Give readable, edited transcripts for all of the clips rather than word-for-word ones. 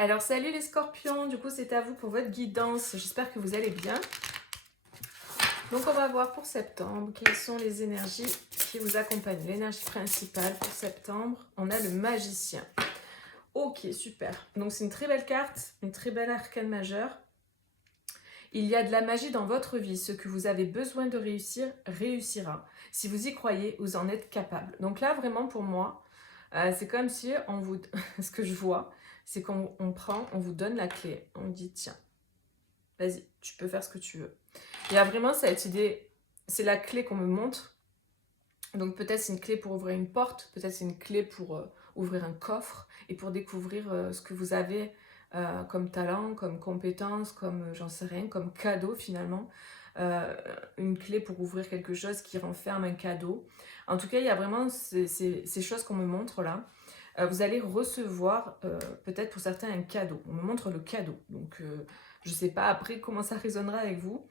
Alors salut les scorpions, du coup c'est à vous pour votre guidance, j'espère que vous allez bien. Donc on va voir pour septembre, quelles sont les énergies qui vous accompagnent. L'énergie principale pour septembre, on a le magicien. Ok, super. Donc c'est une très belle carte, une très belle arcane majeure. Il y a de la magie dans votre vie, ce que vous avez besoin de réussir, réussira. Si vous y croyez, vous en êtes capable. Donc là vraiment pour moi, c'est comme si on vous... ce que je vois, c'est qu'on on vous donne la clé, on dit tiens, vas-y, tu peux faire ce que tu veux. Il y a vraiment cette idée, c'est la clé qu'on me montre. Donc peut-être c'est une clé pour ouvrir une porte, peut-être c'est une clé pour ouvrir un coffre et pour découvrir ce que vous avez comme talent, comme compétence, comme j'en sais rien, comme cadeau finalement. Une clé pour ouvrir quelque chose qui renferme un cadeau. En tout cas, il y a vraiment ces choses qu'on me montre là. Vous allez recevoir peut-être pour certains un cadeau. On me montre le cadeau. Donc je ne sais pas après comment ça résonnera avec vous.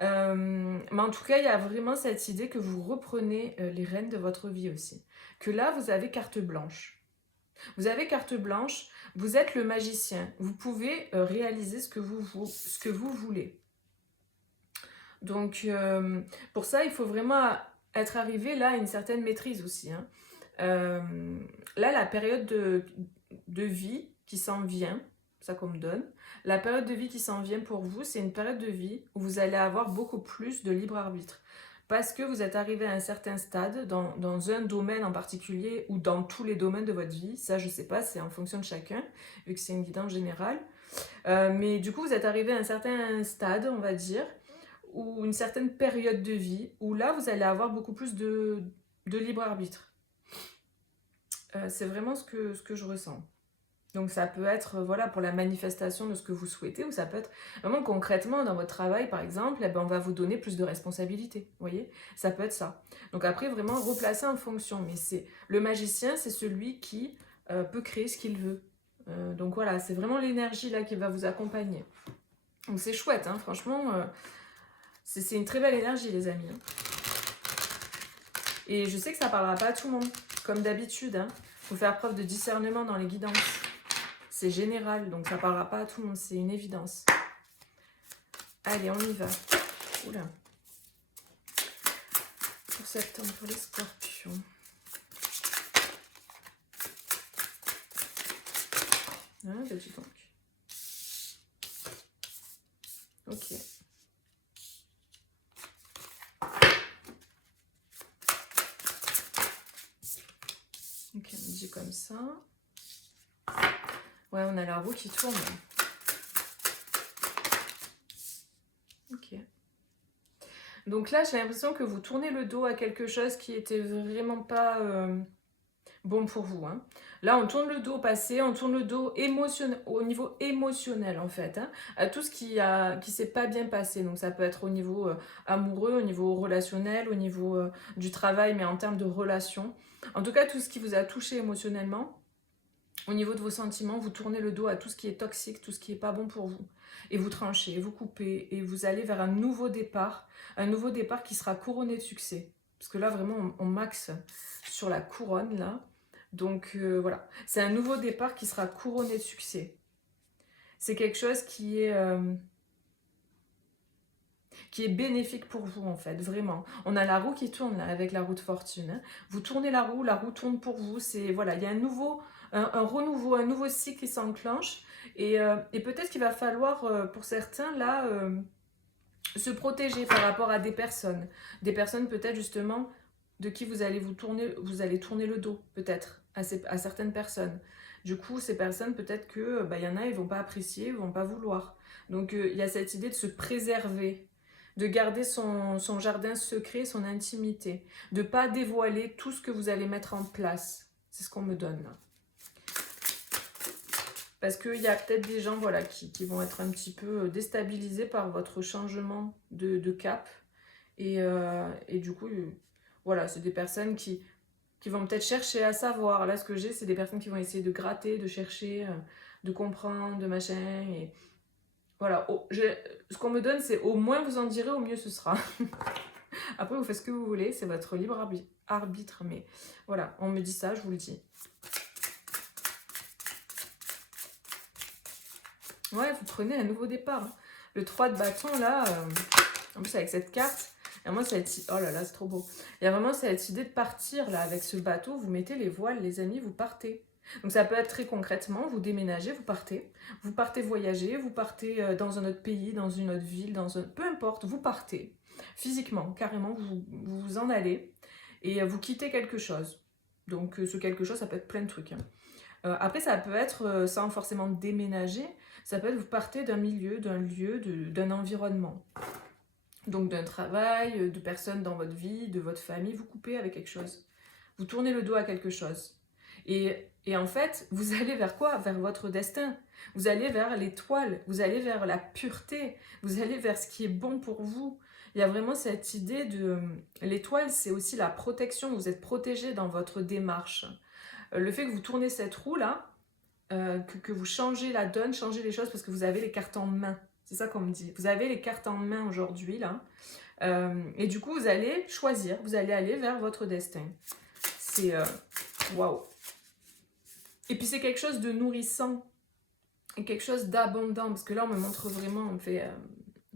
Mais en tout cas, il y a vraiment cette idée que vous reprenez les rênes de votre vie aussi. Que là, vous avez carte blanche. Vous avez carte blanche, vous êtes le magicien. Vous pouvez réaliser ce que vous voulez. Donc, pour ça, il faut vraiment être arrivé là à une certaine maîtrise aussi. Hein. Là, la période de vie qui s'en vient, ça qu'on me donne, la période de vie qui s'en vient pour vous, c'est une période de vie où vous allez avoir beaucoup plus de libre arbitre. Parce que vous êtes arrivé à un certain stade dans un domaine en particulier ou dans tous les domaines de votre vie. Ça, je sais pas, c'est en fonction de chacun, vu que c'est une guidance générale. Mais du coup, vous êtes arrivé à un certain stade, on va dire, ou une certaine période de vie, où là, vous allez avoir beaucoup plus de libre arbitre. C'est vraiment ce que je ressens. Donc ça peut être voilà, pour la manifestation de ce que vous souhaitez, ou ça peut être vraiment concrètement dans votre travail, par exemple, eh ben, on va vous donner plus de responsabilités. Vous voyez, ça peut être ça. Donc après, vraiment replacer en fonction. Mais c'est le magicien, c'est celui qui peut créer ce qu'il veut. Donc voilà, c'est vraiment l'énergie là qui va vous accompagner. Donc c'est chouette, hein, franchement, c'est une très belle énergie, les amis. Hein. Et je sais que ça parlera pas à tout le monde, comme d'habitude. Hein. Faut faire preuve de discernement dans les guidances. C'est général, donc ça parlera pas à tout le monde, c'est une évidence. Allez, on y va. Oula. Pour septembre, pour les scorpions. Ah, bah dis donc. Ok. Ok, on dit comme ça. Ouais, on a la roue qui tourne. Ok. Donc là, j'ai l'impression que vous tournez le dos à quelque chose qui était vraiment pas bon pour vous. Hein. Là, on tourne le dos au passé, on tourne le dos au niveau émotionnel, en fait, hein, à tout ce qui s'est pas bien passé. Donc ça peut être au niveau amoureux, au niveau relationnel, au niveau du travail, mais en termes de relation. En tout cas, tout ce qui vous a touché émotionnellement. Au niveau de vos sentiments, vous tournez le dos à tout ce qui est toxique, tout ce qui n'est pas bon pour vous. Et vous tranchez, vous coupez, et vous allez vers un nouveau départ qui sera couronné de succès. Parce que là, vraiment, on maxe sur la couronne, là. Donc, voilà. C'est un nouveau départ qui sera couronné de succès. C'est quelque chose qui est bénéfique pour vous, en fait, vraiment. On a la roue qui tourne, là, avec la roue de fortune. Hein. Vous tournez la roue tourne pour vous. C'est, voilà, il y a un renouveau, un nouveau cycle qui s'enclenche. Et peut-être qu'il va falloir, pour certains, là, se protéger par rapport à des personnes. Des personnes, peut-être, justement, de qui vous allez tourner le dos, peut-être, à certaines personnes. Du coup, ces personnes, peut-être que, y en a, ils vont pas apprécier, ils vont pas vouloir. Donc, il y a cette idée de se préserver, de garder son jardin secret, son intimité, de ne pas dévoiler tout ce que vous allez mettre en place. C'est ce qu'on me donne là. Parce qu'il y a peut-être des gens voilà, qui vont être un petit peu déstabilisés par votre changement de cap. Et du coup, voilà, c'est des personnes qui vont peut-être chercher à savoir. Là, ce que j'ai, c'est des personnes qui vont essayer de gratter, de chercher, de comprendre, de machin. Et voilà, ce qu'on me donne, c'est au moins vous en direz, au mieux ce sera. Après, vous faites ce que vous voulez, c'est votre libre arbitre. Mais voilà, on me dit ça, je vous le dis. Ouais, vous prenez un nouveau départ. Hein. Le 3 de bâton, là, en plus avec cette carte, il y a vraiment cette... Oh là là, c'est trop beau. Il y a vraiment cette idée de partir, là, avec ce bateau. Vous mettez les voiles, les amis, vous partez. Donc ça peut être très concrètement, vous déménagez, vous partez. Vous partez voyager, vous partez dans un autre pays, dans une autre ville, dans un... Peu importe, vous partez. Physiquement, carrément, vous en allez. Et vous quittez quelque chose. Donc ce quelque chose, ça peut être plein de trucs. Hein. Après, ça peut être, sans forcément déménager, ça peut être vous partez d'un milieu, d'un lieu, d'un environnement. Donc d'un travail, de personnes dans votre vie, de votre famille, vous coupez avec quelque chose. Vous tournez le dos à quelque chose. Et en fait, vous allez vers quoi? Vers votre destin. Vous allez vers l'étoile, vous allez vers la pureté, vous allez vers ce qui est bon pour vous. Il y a vraiment cette idée de... L'étoile, c'est aussi la protection, vous êtes protégé dans votre démarche. Le fait que vous tournez cette roue-là, que vous changez la donne, changez les choses parce que vous avez les cartes en main. C'est ça qu'on me dit. Vous avez les cartes en main aujourd'hui, là. Et du coup, vous allez choisir, vous allez aller vers votre destin. C'est... Waouh! Et puis c'est quelque chose de nourrissant, et quelque chose d'abondant, parce que là, on me montre vraiment, on fait...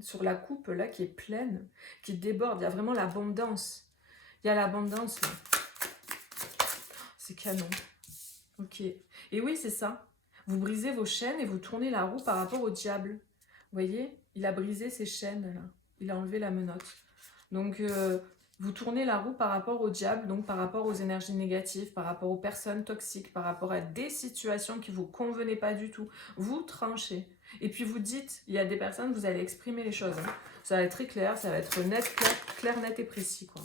sur la coupe, là, qui est pleine, qui déborde, il y a vraiment l'abondance. Il y a l'abondance, là. C'est canon. Ok. Et oui, c'est ça. Vous brisez vos chaînes et vous tournez la roue par rapport au diable. Vous voyez, il a brisé ses chaînes, là. Il a enlevé la menotte. Donc, vous tournez la roue par rapport au diable, donc par rapport aux énergies négatives, par rapport aux personnes toxiques, par rapport à des situations qui ne vous convenaient pas du tout. Vous tranchez. Et puis vous dites, il y a des personnes, vous allez exprimer les choses. Hein. Ça va être très clair, ça va être net, clair, net et précis, quoi.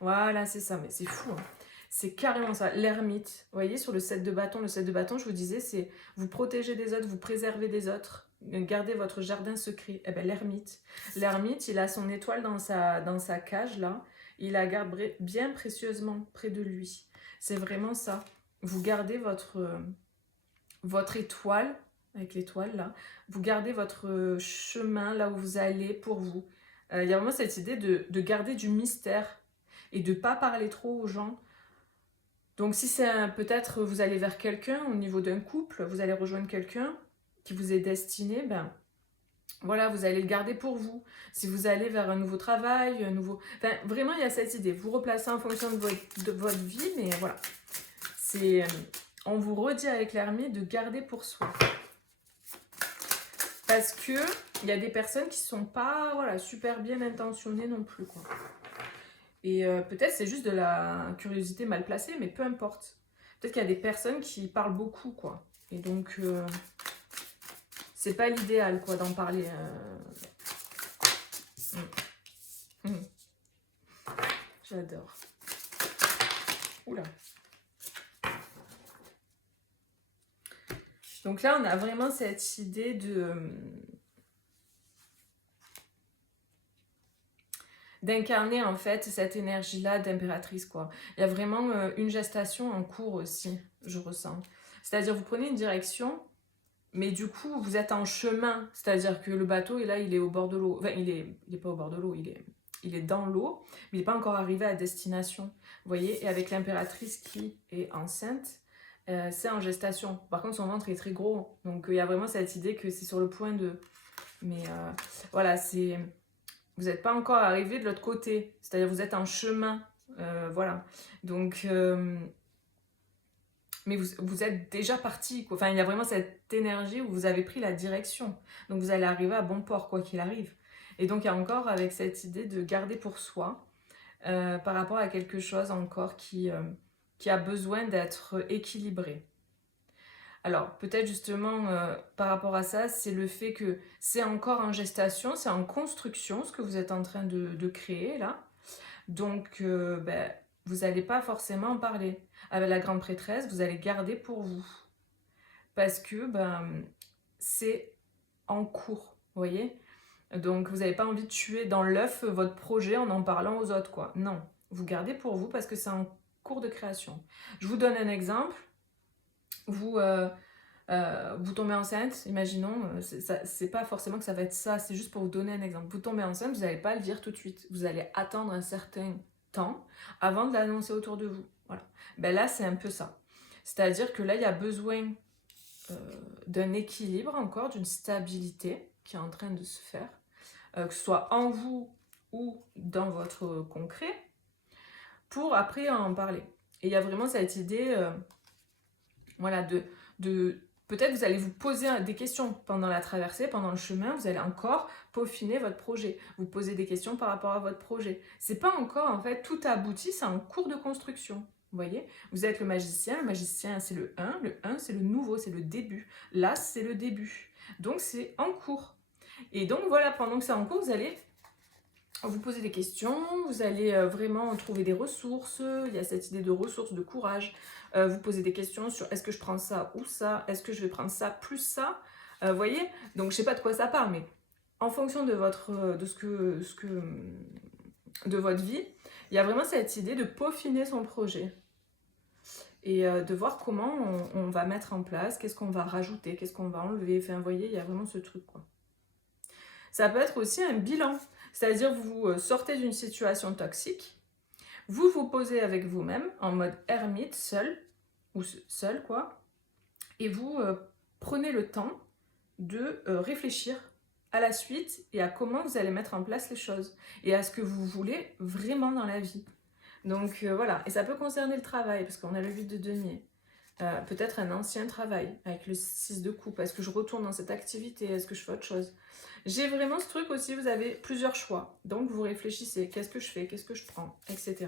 Voilà, c'est ça, mais c'est fou, hein. C'est carrément ça, l'ermite. Vous voyez, sur le 7 de bâton, je vous disais, c'est vous protéger des autres, vous préserver des autres, gardez votre jardin secret. Eh bien, l'ermite, il a son étoile dans sa cage, là. Il la garde bien précieusement près de lui. C'est vraiment ça. Vous gardez votre étoile, avec l'étoile, là. Vous gardez votre chemin, là où vous allez, pour vous. Il y a vraiment cette idée de garder du mystère et de ne pas parler trop aux gens. Donc si c'est peut-être vous allez vers quelqu'un au niveau d'un couple, vous allez rejoindre quelqu'un qui vous est destiné, ben voilà, vous allez le garder pour vous. Si vous allez vers un nouveau travail, un nouveau... Enfin, vraiment, il y a cette idée. Vous replacez en fonction de votre vie, mais voilà. C'est... On vous redit avec l'ermite de garder pour soi. Parce que il y a des personnes qui ne sont pas voilà, super bien intentionnées non plus, quoi. Et peut-être c'est juste de la curiosité mal placée, mais peu importe. Peut-être qu'il y a des personnes qui parlent beaucoup, quoi. Et donc, c'est pas l'idéal, quoi, d'en parler. J'adore. Oula. Donc là, on a vraiment cette idée d'incarner en fait cette énergie-là d'impératrice, quoi. Il y a vraiment une gestation en cours aussi, je ressens. C'est-à-dire, vous prenez une direction, mais du coup, vous êtes en chemin. C'est-à-dire que le bateau, là, il est au bord de l'eau. Enfin, il est pas au bord de l'eau, il est dans l'eau, mais il n'est pas encore arrivé à destination. Vous voyez, et avec l'impératrice qui est enceinte, c'est en gestation. Par contre, son ventre est très gros. Donc, il y a vraiment cette idée que c'est sur le point de... Mais voilà, c'est... Vous n'êtes pas encore arrivé de l'autre côté. C'est-à-dire vous êtes en chemin. Voilà. Donc... mais vous êtes déjà parti, quoi. Enfin, il y a vraiment cette énergie où vous avez pris la direction. Donc, vous allez arriver à bon port, quoi qu'il arrive. Et donc, il y a encore avec cette idée de garder pour soi par rapport à quelque chose encore qui a besoin d'être équilibré. Alors, peut-être justement, par rapport à ça, c'est le fait que c'est encore en gestation, c'est en construction, ce que vous êtes en train de créer, là. Donc, vous n'allez pas forcément en parler. Avec la grande prêtresse, vous allez garder pour vous. Parce que c'est en cours, vous voyez. Donc, vous n'avez pas envie de tuer dans l'œuf votre projet en parlant aux autres, quoi. Non, vous gardez pour vous parce que c'est en cours de création. Je vous donne un exemple. Vous tombez enceinte, imaginons, c'est pas forcément que ça va être ça, c'est juste pour vous donner un exemple. Vous tombez enceinte, vous n'allez pas le dire tout de suite. Vous allez attendre un certain temps avant de l'annoncer autour de vous. Voilà. Ben là, c'est un peu ça. C'est-à-dire que là, il y a besoin d'un équilibre encore, d'une stabilité qui est en train de se faire, que ce soit en vous ou dans votre concret, pour après en parler. Et il y a vraiment cette idée, voilà, de peut-être vous allez vous poser des questions pendant la traversée, pendant le chemin, vous allez encore peaufiner votre projet, vous poser des questions par rapport à votre projet. C'est pas encore, en fait, tout abouti, c'est en cours de construction. Vous voyez, vous êtes le magicien c'est le 1 c'est le nouveau, c'est le début. Là, c'est le début. Donc c'est en cours. Et donc voilà, pendant que c'est en cours, vous allez vous poser des questions, vous allez vraiment trouver des ressources, il y a cette idée de ressources, de courage, vous posez des questions sur est-ce que je prends ça ou ça, est-ce que je vais prendre ça plus ça, vous voyez, donc je sais pas de quoi ça parle, mais en fonction de votre, de votre vie, il y a vraiment cette idée de peaufiner son projet et de voir comment on va mettre en place, qu'est-ce qu'on va rajouter, qu'est-ce qu'on va enlever, enfin vous voyez, il y a vraiment ce truc quoi. Ça peut être aussi un bilan, c'est-à-dire vous sortez d'une situation toxique, vous vous posez avec vous-même en mode ermite, seul, ou seul quoi, et vous prenez le temps de réfléchir à la suite et à comment vous allez mettre en place les choses et à ce que vous voulez vraiment dans la vie. Donc voilà, et ça peut concerner le travail parce qu'on a le 8 de denier. Peut-être un ancien travail avec le 6 de coupe. Est-ce que je retourne dans cette activité? Est-ce que je fais autre chose? J'ai vraiment ce truc aussi, vous avez plusieurs choix. Donc vous réfléchissez, qu'est-ce que je fais? Qu'est-ce que je prends? Etc.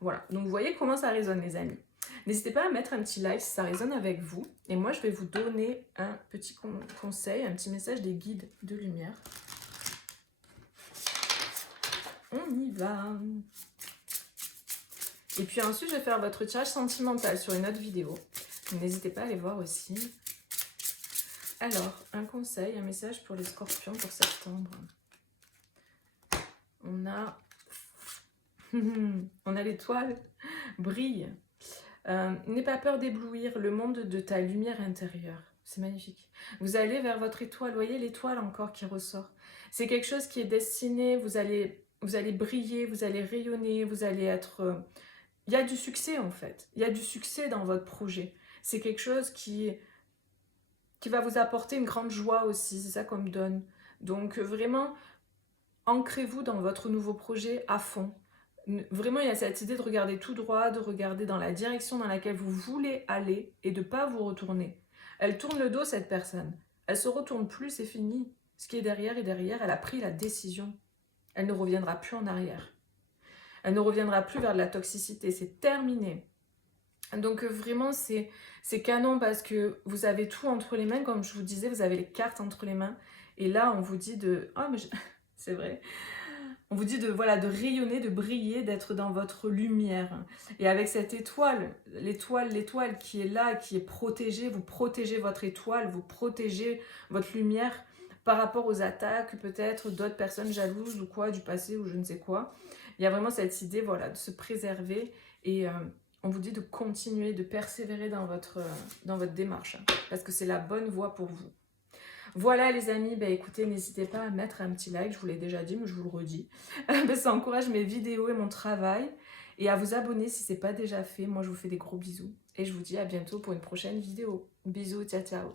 Voilà, donc vous voyez comment ça résonne les amis. N'hésitez pas à mettre un petit like si ça résonne avec vous. Et moi je vais vous donner un petit conseil, un petit message des guides de lumière. On y va. Et puis ensuite, je vais faire votre tirage sentimental sur une autre vidéo. N'hésitez pas à aller voir aussi. Alors, un conseil, un message pour les scorpions pour septembre. On a l'étoile, brille. N'aie pas peur d'éblouir le monde de ta lumière intérieure. C'est magnifique. Vous allez vers votre étoile. Vous voyez l'étoile encore qui ressort. C'est quelque chose qui est destiné. Vous allez briller, vous allez rayonner, vous allez être... Il y a du succès en fait. Il y a du succès dans votre projet. C'est quelque chose qui va vous apporter une grande joie aussi. C'est ça qu'on me donne. Donc vraiment, ancrez-vous dans votre nouveau projet à fond. Vraiment, il y a cette idée de regarder tout droit, de regarder dans la direction dans laquelle vous voulez aller et de ne pas vous retourner. Elle tourne le dos, cette personne. Elle ne se retourne plus, c'est fini. Ce qui est derrière est derrière. Elle a pris la décision. Elle ne reviendra plus en arrière. Elle ne reviendra plus vers de la toxicité, c'est terminé. Donc vraiment, c'est canon parce que vous avez tout entre les mains, comme je vous disais, vous avez les cartes entre les mains. Et là, on vous dit de... Ah, mais c'est vrai. On vous dit de, voilà, de rayonner, de briller, d'être dans votre lumière. Et avec cette étoile, l'étoile qui est là, qui est protégée, vous protégez votre étoile, vous protégez votre lumière par rapport aux attaques, peut-être d'autres personnes jalouses ou quoi, du passé ou je ne sais quoi. Il y a vraiment cette idée, voilà, de se préserver et on vous dit de continuer, de persévérer dans votre démarche parce que c'est la bonne voie pour vous. Voilà les amis, bah écoutez, n'hésitez pas à mettre un petit like, je vous l'ai déjà dit, mais je vous le redis. Ça encourage mes vidéos et mon travail. Et à vous abonner si ce n'est pas déjà fait. Moi, je vous fais des gros bisous. Et je vous dis à bientôt pour une prochaine vidéo. Bisous, ciao, ciao.